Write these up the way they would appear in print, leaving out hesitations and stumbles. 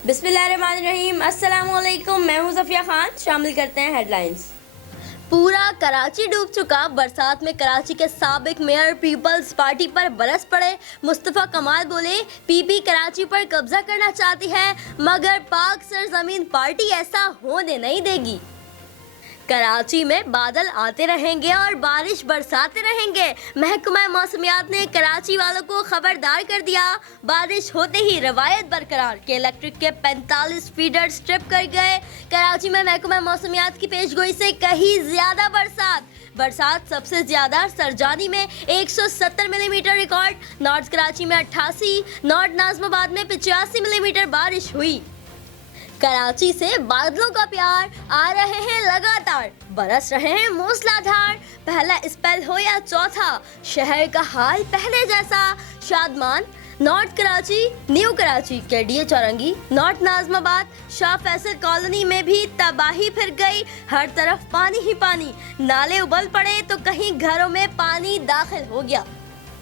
बिस्मिल्लाहिर्रहमानिर्रहीम। अस्सलाम वालेकुम। मैं हूं ज़फ़िया खान। शामिल करते हैं हेडलाइंस। पूरा कराची डूब चुका। बरसात में कराची के साबिक मेयर पीपल्स पार्टी पर बरस पड़े। मुस्तफ़ा कमाल बोले, पीपी कराची पर कब्जा करना चाहती है मगर पाक सरजमीन पार्टी ऐसा होने नहीं देगी। कराची में बादल आते रहेंगे और बारिश बरसाते रहेंगे। महकमा मौसमियात ने कराची वालों को खबरदार कर दिया। बारिश होते ही रवायत बरकरार के इलेक्ट्रिक के 45 फीडर स्ट्रिप कर गए। कराची में महकमा मौसमियात की पेशगोई से कहीं ज्यादा बरसात सबसे ज्यादा सरजानी में 170 मिलीमीटर रिकॉर्ड, नॉर्थ कराची में 88, नॉर्थ नाज़िमाबाद में 85 मिलीमीटर बारिश हुई। कराची से बादलों का प्यार आ रहे हैं लगातार, बरस रहे हैं मूसलाधार। पहला स्पेल हो या चौथा, शहर का हाल पहले जैसा Shadman. North Karachi, new Karachi, KDA Chowrangi, north Nazimabad, Shah Faisal colony में भी तबाही फिर गई। हर तरफ पानी ही पानी, नाले उबल पड़े तो कहीं घरों में पानी दाखिल हो गया।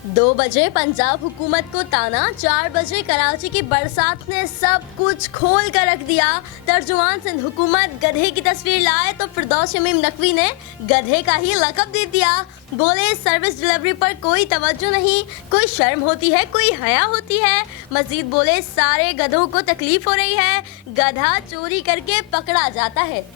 2 बजे पंजाब हुकूमत को ताना, 4 बजे कराची की बरसात ने सब कुछ खोल कर रख दिया। तर्जुमान सिंध हुकूमत गधे की तस्वीर लाए तो फिरदौस शमीम नकवी ने गधे का ही लक़ब दे दिया। बोले, सर्विस डिलीवरी पर कोई तवज्जो नहीं, कोई शर्म होती है, कोई हया होती है। मजीद बोले, सारे गधों को तकलीफ हो रही है, गधा चोरी करके पकड़ा जाता है।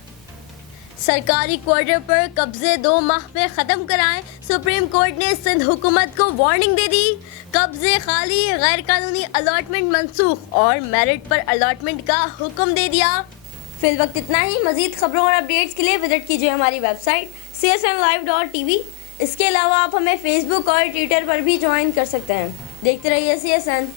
सरकारी क्वार्टर पर कब्जे 2 माह में ख़त्म कराएं। सुप्रीम कोर्ट ने सिंध हुकूमत को वार्निंग दे दी। कब्जे खाली, गैर कानूनी अलॉटमेंट मनसूख और मेरिट पर अलॉटमेंट का हुक्म दे दिया। फिल वक्त इतना ही। मजीद खबरों और अपडेट्स के लिए विजिट कीजिए हमारी वेबसाइट csnlive.tv। इसके अलावा आप हमें फेसबुक और ट्विटर पर भी ज्वाइन कर सकते हैं। देखते रहिए CSN।